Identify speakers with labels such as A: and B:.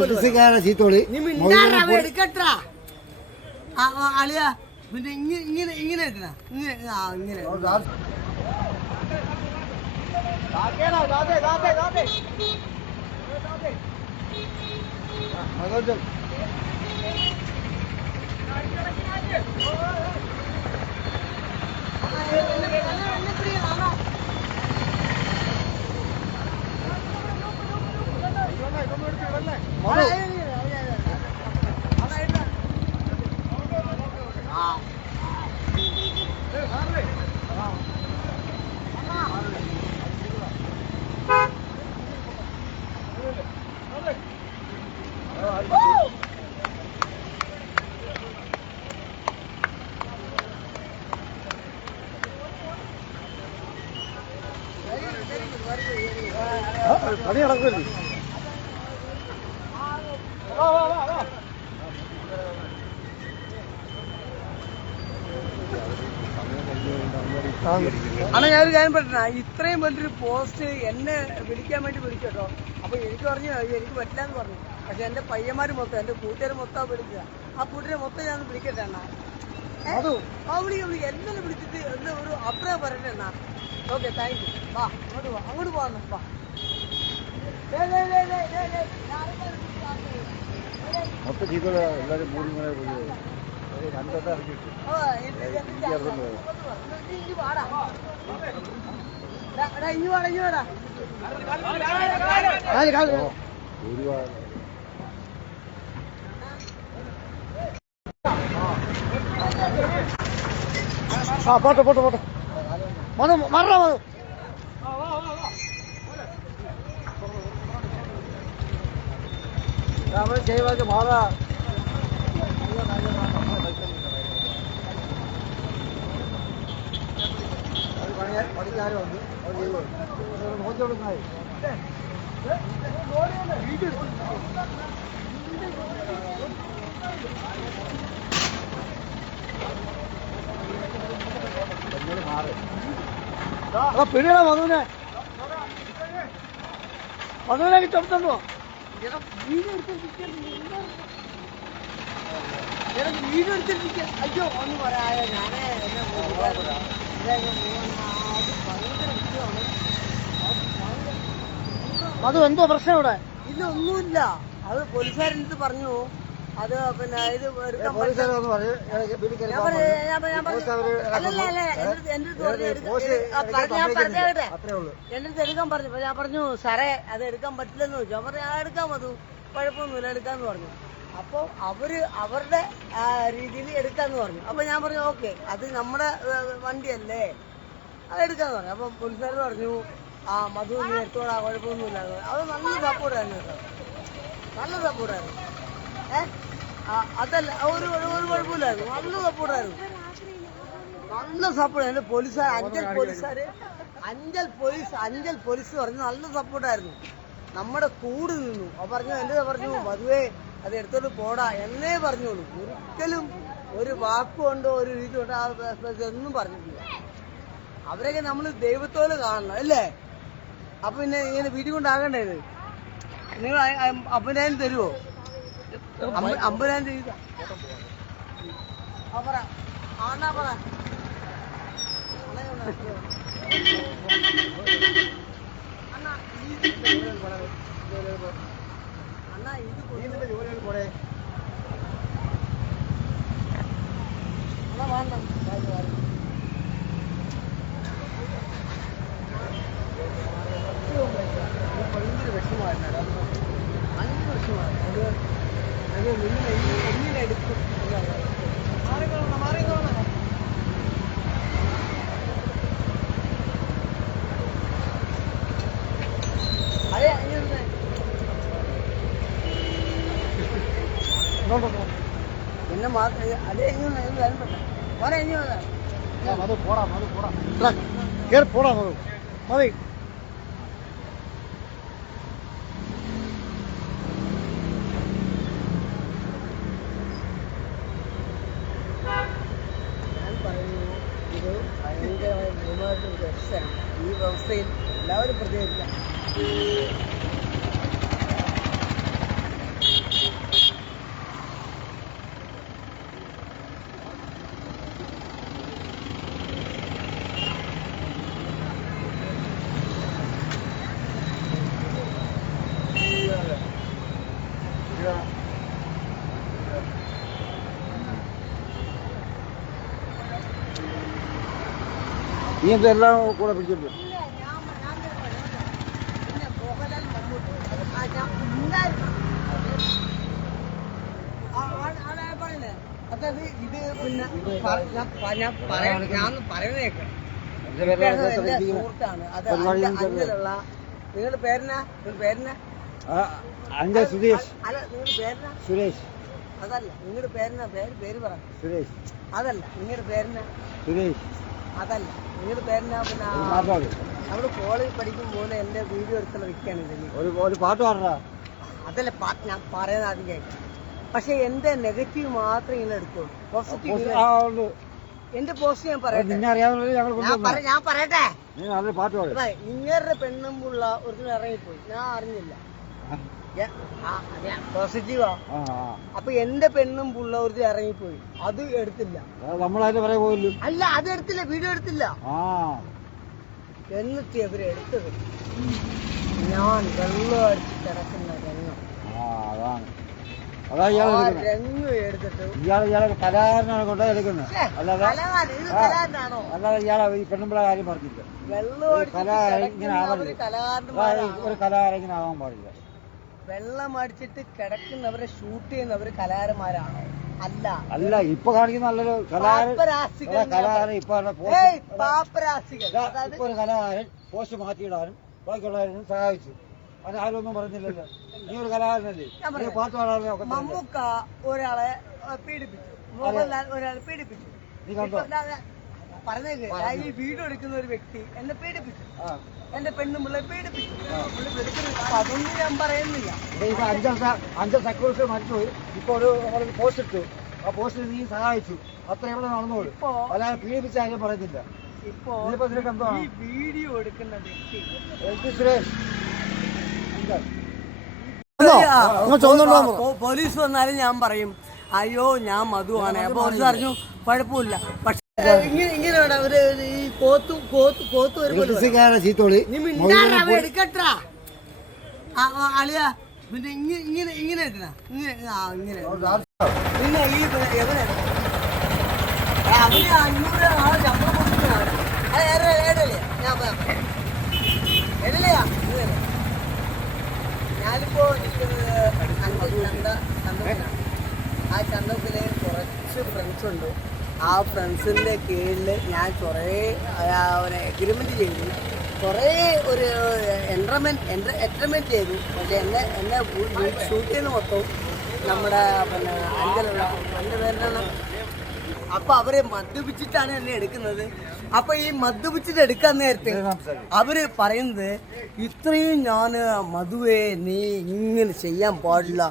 A: ബ്രിട്ടീഷുകാരുടെ ചീത്തോളി.
B: എടുക്കട്ടാ അളിയ പിന്നെ ഇങ്ങനെ ഇങ്ങനെ ഇങ്ങനെ ഇങ്ങനെ. ആ ഇങ്ങനെ പണി നടക്കില്ല അണ്ണാ ഞാൻ ഒരു കാര്യം പറഞ്ഞ ഇത്രയും വലിയൊരു പോസ്റ്റ് എന്നെ വിളിക്കാൻ വേണ്ടി വിളിച്ചോ അപ്പൊ എനിക്ക് പറഞ്ഞു എനിക്ക് പറ്റില്ല എന്ന് പറഞ്ഞു. പക്ഷെ എന്റെ പയ്യന്മാര് മൊത്തം എന്റെ കൂട്ടുകാർ മൊത്തം വിളിക്കുക. ആ കൂട്ടുകാരെ മൊത്തം ഞാൻ വിളിക്കട്ടെ അണ്ണാ? ഏ? ആ വിളി വിളി. എന്നെ വിളിച്ചിട്ട് എന്നെ ഒരു അഭിപ്രായം പറയട്ടെ അണ്ണാ. ഓക്കെ താങ്ക് യു വാ അങ്ങോട്ട് വാ അങ്ങോട്ട് പോവാ വാ.
A: മൊത്തം ചീത്തോളി എല്ലാവരും മൂടി ഇങ്ങനെ പോയി. രണ്ടെണ്ണം ഇറങ്ങിയിട്ട്.
B: ഒരുപാട്. ആ പോട്ടെ പോട്ടെ പോട്ടെ. മണു മറ മണു
A: നമ്മൾ ചെയ്യുന്നത് മാറ. പണിക്കാരുണ്ട് അവർ ചെയ്യുന്നു നോക്കി കൊടുക്കുന്നത്
B: പിടിയടാ മധുവിനെ മധുവിനെ തൊടുത്തോ എടുത്തിരിക്കാൻ അയ്യോ ഒന്ന് പറയാ ഞാനേ എന്നെ മധു എന്തോ പ്രശ്നം ഇവിടെ? ഇല്ല ഒന്നുമില്ല. അത് പോലീസുകാരന്റെ അടുത്ത് പറഞ്ഞു. അത് പിന്നെ ഇത് എന്റെ എടുക്കാൻ പറഞ്ഞു ഞാൻ പറഞ്ഞു സാറേ അത് എടുക്കാൻ പറ്റില്ലെന്ന് ചോദിച്ചു. പറഞ്ഞു ആ എടുക്കാൻ മതു. കുഴപ്പമൊന്നുമില്ല എടുക്കാന്ന് പറഞ്ഞു. അപ്പോൾ അവർ അവരുടെ രീതിയിൽ എടുക്കാന്ന് പറഞ്ഞു. അപ്പൊ ഞാൻ പറഞ്ഞു ഓക്കെ അത് നമ്മുടെ വണ്ടിയല്ലേ? അത് എടുക്കാന്ന് പറഞ്ഞു. അപ്പൊ പുൽസാർ പറഞ്ഞു ആ മധു നീ എടുത്തോടാ കുഴപ്പമൊന്നുമില്ല. അത് നല്ല സപ്പോർട്ടായിരുന്നു കേട്ടോ. നല്ല സപ്പോർട്ടായിരുന്നു അതല്ല ഒരു ഒരു കുഴപ്പമില്ലായിരുന്നു. നല്ല സപ്പോർട്ടായിരുന്നു. നല്ല സപ്പോർട്ട്. എന്റെ പോലീസുകാർ അഞ്ചൽ പോലീസുകാര് അഞ്ചൽ പോലീസ് അഞ്ചൽ പോലീസ് പറഞ്ഞു നല്ല സപ്പോർട്ടായിരുന്നു. നമ്മുടെ കൂടെ നിന്നു. അപ്പൊ പറഞ്ഞു എന്റെ പറഞ്ഞു മധുവേ അത് എടുത്തോണ്ട് പോടാ. എന്നേ പറഞ്ഞോളൂ. ഒരിക്കലും ഒരു വാക്കുകൊണ്ടോ ഒരു രീതി ആ ബ- ബ- ഒന്നും പറഞ്ഞിട്ടില്ല. അവരൊക്കെ നമ്മൾ ദൈവത്തോട് കാണണം അല്ലേ? അപ്പൊ പിന്നെ ഇങ്ങനെ വീട്ടിൽ കൊണ്ടാകണ്ടേ നിങ്ങൾ അ- ഞാൻ തരുമോ അമ്പതിനായിരം ചെയ്ത ആ പറ ആണ്ടാ പറ
A: പോടാ പോടാ. പോടാ മതി. ഈ വ്യവസ്ഥയിൽ എല്ലാവരും പ്രതികരിക്കാം.
B: ആ- ആ ഞാൻ പറഞ്ഞില്ലേ? അതായത് ഇത് പിന്നെ ഞാൻ പറയാൻ ഞാൻ പറയുന്നേക്ക്. സുഹൃത്താണ് അത് അഞ്ചലുള്ള നിങ്ങളുടെ പേരെന്നാ നിങ്ങളുടെ പേരെന്നാ ആ,
A: അഞ്ച് സുരേഷ്.
B: അല്ല നിങ്ങളുടെ പേരെന്നാ സുരേഷ്. അതല്ല നിങ്ങളുടെ പേരെന്നാ? പേര് പേര് പറ. സുരേഷ്. അതല്ല നിങ്ങളുടെ പേരെന്നാ? സുരേഷ്. അതല്ല. നിങ്ങൾ പേരെന്നാ പിന്നെ അവിടെ കോളേജ് പഠിക്കുമ്പോൾ എന്റെ വീഡിയോ എടുത്തുള്ള ഇതിന്
A: ഒരു പാട്ട് പാടാ
B: അതല്ല ഞാൻ പറയുന്ന ആദ്യം കേൾക്കാം പക്ഷെ എന്റെ നെഗറ്റീവ് മാത്രം ഇങ്ങനെ എടുത്തോളൂ പോസിറ്റീവ് എന്റെ പോസ്റ്റ് ഞാൻ പറയട്ടെ? ഞാൻ പറ- ഞാൻ പറയട്ടെ?
A: നീ നല്ലൊരു പാട്ട് പാട്.
B: അതെ ഇങ്ങരുടെ പെണ്ണുമ്പുള്ള ഒരു ഇറങ്ങിപ്പോയി. ഞാൻ അറിഞ്ഞില്ല. പോസിറ്റീവാ. അപ്പൊ എന്റെ പെണ്ണും പുള്ളവർത്തി ഇറങ്ങിപ്പോയി. അത് എടുത്തില്ല.
A: നമ്മളതിന്റെ പറയാൻ പോയില്ലു
B: അല്ല അത് എടുത്തില്ല. വീഡിയോ എടുത്തില്ല. എന്നിട്ട് അവർ എടുത്തത്. ഞാൻ വെള്ളം അടിച്ച് കിടക്കുന്ന രംഗം. രംഗം എടുത്തിട്ട്.
A: ഇയാൾ ഇയാളെ കലാകാരനാണ് കൊണ്ടേ എടുക്കുന്നത്.
B: ഛേ, അല്ലാതെ ഇത് ആ. കലാകാരനാണോ?
A: അല്ലാതെ ഇയാളെ ഈ പെണ്ണുമ്പിള കാര്യം പറഞ്ഞില്ല.
B: കലാകാരൻ ഇങ്ങനെ ഒരു
A: കലാകാരൻ ഇങ്ങനെ ആവാൻ പാടില്ല.
B: വെള്ളം അടിച്ചിട്ട് കിടക്കുന്നവരെ ഷൂട്ട് ചെയ്യുന്നവര് കലാകാരന്മാരാണോ? അല്ല.
A: അല്ല ഇപ്പൊ കാണിക്കുന്ന നല്ലൊരു കലാകാരൻ
B: അതാ
A: കലാകാരൻ ഇപ്പൊ
B: ഇപ്പൊ
A: ഒരു കലാകാരൻ പോസ്റ്റ് മാറ്റിയിടാനും ബാക്കിയുള്ളവരും സഹായിച്ചു. അതിന് ആരും ഒന്നും പറഞ്ഞില്ലല്ലോ. നീ ഒരു കലാകാരനല്ലേ. പാട്ട് പാടാനും
B: മമ്മൂക്ക ഒരാളെ പീഡിപ്പിച്ചു. മോഹൻലാൽ ഒരാളെ പീഡിപ്പിച്ചു. നീ കണ്ടോ? ഞാൻ ഈ വീഡിയോ എടുക്കുന്ന ഒരു വ്യക്തി എന്നെ പീഡിപ്പിച്ചു. എന്റെ പീഡിപ്പിച്ചു പുള്ളി അപ്പൊ അതൊന്നും ഞാൻ പറയുന്നില്ല.
A: അഞ്ചൽ സെക്യൂരിറ്റി മരിച്ചുപോയി. ഇപ്പൊ ഒരു പോസ്റ്റ് ഇട്ടു. ആ പോസ്റ്റിൽ നീ സഹായിച്ചു. അത്ര എവിടെ നടന്നോളൂ. അല്ലാതെ പീഡിപ്പിച്ച ആരും പറയുന്നില്ല. ഇപ്പോ ഈ
B: വീഡിയോ എടുക്കുന്ന വ്യക്തി പോലീസ് വന്നാലും ഞാൻ പറയും അയ്യോ ഞാൻ മധുവാണ്. അപ്പൊ പോലീസ് പറഞ്ഞു കുഴപ്പമില്ല. പക്ഷേ ഇങ്ങനെ ഒരു ഈ കോത്ത് കോത്ത് കോത്ത് വരുമ്പോൾ
A: ഇലക്ട്രിസിക്കാരുടെ ചീത്തോളി.
B: എടുക്കട്ടാ ആ, ആ, അളിയ പിന്നെ ഇങ്ങനെ ഇങ്ങനെ എടുക്കണ. ഇങ്ങനെ ആ ഇങ്ങനെ. പിന്നെ ഈ എവനെ അവന് അഞ്ഞൂറ് ആളെ ശമ്പളം കൊടുക്കുന്നതാണ് അത് ഏറെ ഏടല്ലേ? ഞാൻ ഏടല്ലയാ ഞാനിപ്പോ നിൽക്കുന്നത് ചന്ത ചന്തത്തിലാണ് ആ ചന്തത്തിൽ കുറച്ച് ഫ്രണ്ട്സ് ഉണ്ട്. ആ ഫ്രണ്ട്സിന്റെ കീഴിൽ ഞാൻ കുറേ എഗ്രിമെന്റ് ചെയ്തു. കുറേ ഒരു എൻട്രമെന്റ് എൻട്രമെന്റ് ചെയ്തു. പക്ഷേ എന്നെ എന്നെ ഷൂട്ട് ചെയ്യുന്ന മൊത്തവും നമ്മുടെ പിന്നെ അഞ്ചലുള്ള എന്റെ പേരിലാണ് അപ്പൊ അവരെ മദ്യപിച്ചിട്ടാണ് എന്നെ എടുക്കുന്നത്. അപ്പൊ ഈ മദ്യപിച്ചിട്ട് എടുക്കാൻ നേരത്തെ അവർ പറയുന്നത് ഇത്രയും ഞാൻ മധുവേ നീ ഇങ്ങനെ ചെയ്യാൻ പാടില്ല.